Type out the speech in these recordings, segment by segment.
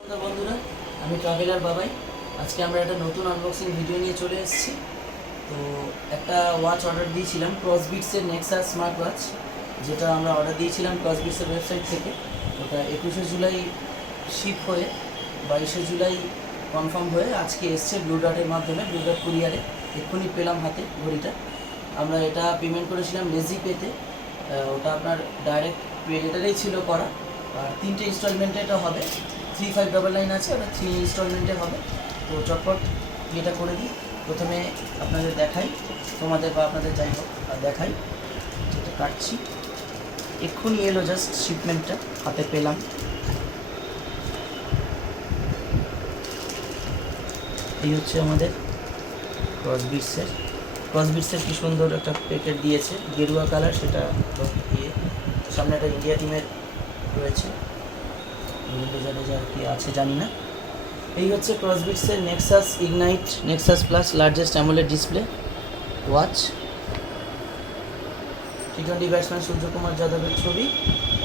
বন্ধুরা, আমি ট্রাভেলার বাবাই। আজকে আমরা একটা নতুন আনবক্সিং ভিডিও নিয়ে চলে এসেছি। তো একটা ওয়াচ অর্ডার দিয়েছিলাম, ক্রসবিটসের নেক্সাস স্মার্ট ওয়াচ, যেটা আমরা অর্ডার দিয়েছিলাম ক্রসবিটসের ওয়েবসাইট থেকে। ওটা 21শে জুলাই শিপ হয়ে 22শে জুলাই কনফার্ম হয়ে আজকে এসছে ব্লু ডটের মাধ্যমে, ব্লু ডট কুরিয়ারে। এক্ষুনি পেলাম হাতে ঘড়িটা। আমরা এটা পেমেন্ট করেছিলাম লেজি পেতে। ওটা আপনার ডাইরেক্ট পেটারেই ছিল করা, আর 3টে ইনস্টলমেন্টে এটা হবে। 3599 আছে, ওটা 3 ইনস্টলমেন্টে হবে। তো চটপট এটা করে দিই। প্রথমে আপনাদের দেখাই, তোমাদের বা আপনাদের যাই হোক দেখাই, যেটা কাটছি। এক্ষুনি এলো জাস্ট শিপমেন্টটা, হাতে পেলাম। এই হচ্ছে আমাদের ক্রসবিটসের কি সুন্দর একটা প্যাকেট দিয়েছে, গেরুয়া কালার, সেটা দিয়ে সামনে একটা ইন্ডিয়া টিমের রয়েছে। কি আছে জানি না। এই হচ্ছে ক্রসবিটসের nexus ignite nexus plus largest AMOLED display watch. টি20 ব্যাটসম্যান সূর্যকুমার যাদবের ছবি,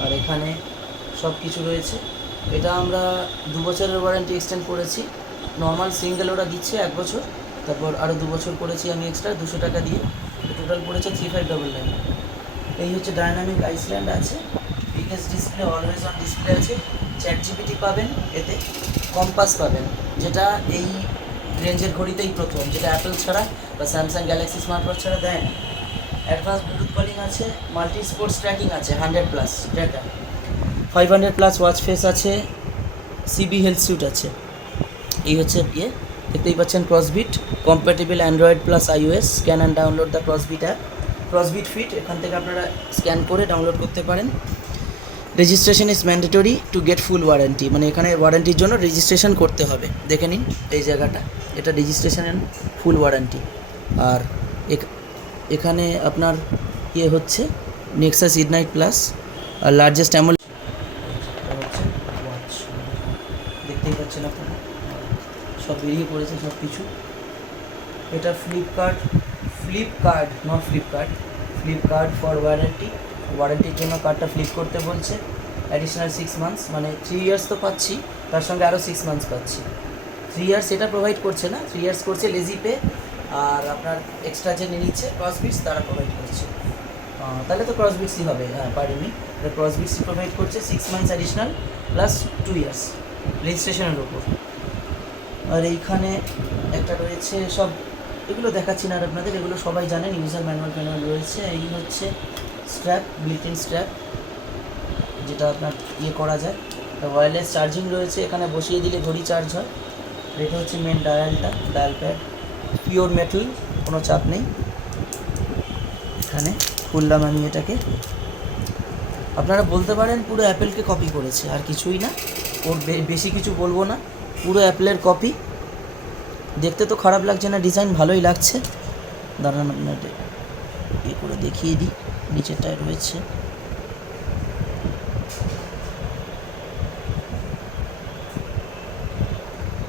আর এখানে সব কিছু রয়েছে। এটা আমরা 2 বছরের ওয়ারেন্টি এক্সটেন্ড করেছি। নর্মাল সিঙ্গেল ওরা দিচ্ছে 1 বছর, তারপর আরও 2 বছর করেছি আমি এক্সট্রা 200 টাকা দিয়ে। টোটাল পড়েছে 3599। এই হচ্ছে ডায়নামিক আইসল্যান্ড আছে, biggest display, always on display আছে, ChatGPT পাবেন এতে, কম্পাস পাবেন, যেটা এই রেঞ্জের ঘড়িতেই প্রথম, যেটা অ্যাপেল ছাড়া বা স্যামসাং গ্যালাক্সি স্মার্ট ওয়াচ ছাড়া দেয় না। অ্যাডভান্স ব্লুটুথ কলিং আছে, মাল্টি স্পোর্টস ট্র্যাকিং আছে, 100+ ডেটা, 500+ ওয়াচ ফেস আছে, সিবি হেলথ স্যুট আছে। এই হচ্ছে দেখতেই পাচ্ছেন Crossbeat compatible Android plus iOS। Scan and download the Crossbeat app, Crossbeat fit, এখান থেকে আপনারা স্ক্যান করে ডাউনলোড করতে পারেন। Registration is mandatory to get full warranty, মানে এখানে ওয়ারেন্টির জন্য রেজিস্ট্রেশন করতে হবে। দেখে নিন এই জায়গাটা, এটা রেজিস্ট্রেশন অ্যান্ড ফুল ওয়ারেন্টি। আর এখানে আপনার হচ্ছে নেক্সাস ইগনাইট প্লাস আর লার্জেস্ট অ্যামোলেড হচ্ছে ওয়াচ। দেখতেই পাচ্ছেন আপনারা, সব বেরিয়ে পড়েছে সব কিছু। এটা ফ্লিপকার্ট ফর ওয়ারেন্টির জন্য কার্ডটা ফ্লিপ করতে বলছে। অ্যাডিশনাল 6 মান্থস, মানে 3 ইয়ার্স তো পাচ্ছি, তার সঙ্গে আরও 6 মান্থস পাচ্ছি। 3 ইয়ার্স এটা প্রোভাইড করছে না, 3 ইয়ার্স করছে লেজি পে, আর আপনার এক্সট্রা যে নিচ্ছে ক্রসবিটস তারা প্রোভাইড করছে। তাহলে তো ক্রসবিটসই হবে, হ্যাঁ পারিনি, ক্রসবিটসই প্রোভাইড করছে 6 মান্থস অ্যাডিশনাল প্লাস 2 ইয়ার্স রেজিস্ট্রেশনের ওপর। আর এইখানে একটা রয়েছে, সব এগুলো দেখাচ্ছি না আর আপনাদের, এগুলো সবাই জানেন, ইউজার ম্যানুয়াল রয়েছে। এই হচ্ছে স্ট্র্যাপ, বিল্ট ইন স্ট্র্যাপ, যেটা আপনার করা যায়। ওয়্যারলেস চার্জিং রয়েছে, এখানে বসিয়ে দিলে ঘড়ি চার্জ হয়। এটা হচ্ছে main dial pad, pure metal, কোনো চাপ নেই। এখানে খুললাম আমি এটাকে, আপনারা বলতে পারেন পুরো অ্যাপেলকে কপি করেছে, আর কিছুই না, ওর বেশি কিছু বলবো না, পুরো অ্যাপেলের কপি। দেখতে তো খারাপ লাগছে না, ডিজাইন ভালোই লাগছে। দাঁড়ান আপনাদের করে দেখিয়ে দিই, নিচেরটায় রয়েছে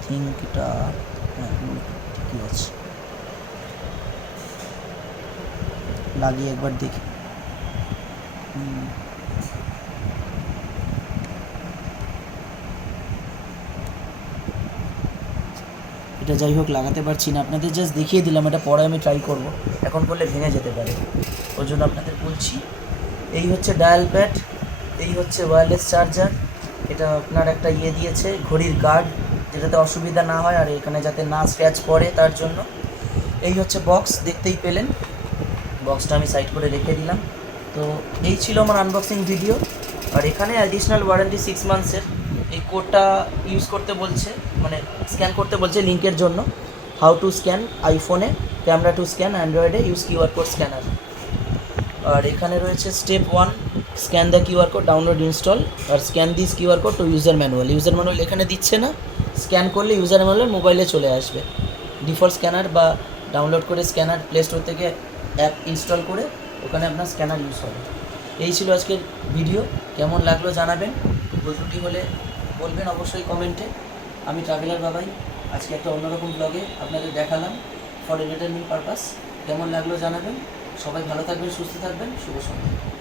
থিঙ্কটা, হ্যাঁ ঠিকই আছে, লাগিয়ে একবার দেখি। এটা যাই হোক লাগাতে পারছি না, আপনাদের জাস্ট দেখিয়ে দিলাম, এটা পরে আমি ট্রাই করব, এখন করলে ভেঙে যেতে পারে, ওই জন্য আপনাদের বলছি। এই হচ্ছে ডায়াল প্যাড, এই হচ্ছে ওয়্যারলেস চার্জার, এটা আপনার একটা দিয়েছে ঘড়ির গার্ড, যেটাতে অসুবিধা না হয় আর এখানে যাতে না স্ক্র্যাচ পড়ে তার জন্য। এই হচ্ছে বক্স, দেখতেই পেলেন, বক্সটা আমি সাইড করে রেখে দিলাম। তো এই ছিল আমার আনবক্সিং ভিডিও। আর এখানে অ্যাডিশনাল ওয়ারেন্টি 6 মান্থসের, এই কোডটা ইউজ করতে বলছে, মানে স্ক্যান করতে বলছে লিঙ্কের জন্য। হাউ টু স্ক্যান আইফোনে, ক্যামেরা টু স্ক্যান অ্যান্ড্রয়েডে, ইউজ কিউআর কোড স্ক্যানার। আর এখানে রয়েছে step 1, scan the QR code, download install, আর scan this QR code to user manual এখানে দিচ্ছে না, স্ক্যান করলে ইউজার ম্যানুয়াল মোবাইলে চলে আসবে। ডিফল্ট স্ক্যানার বা ডাউনলোড করে স্ক্যানার প্লে স্টোর থেকে অ্যাপ ইনস্টল করে ওখানে আপনার স্ক্যানার ইউজ হবে। এই ছিল আজকের ভিডিও, কেমন লাগলো জানাবেন, ভুল ত্রুটি হলে বলবেন অবশ্যই কমেন্টে। আমি ট্রাভেলার বাবাই, আজকে একটা অন্যরকম ব্লগে আপনাদের দেখালাম ফর এন্টারটেনমেন্ট পারপাস। কেমন লাগলো জানাবেন, সবাই ভালো থাকবেন, সুস্থ থাকবেন, শুভ সন্ধ্যা।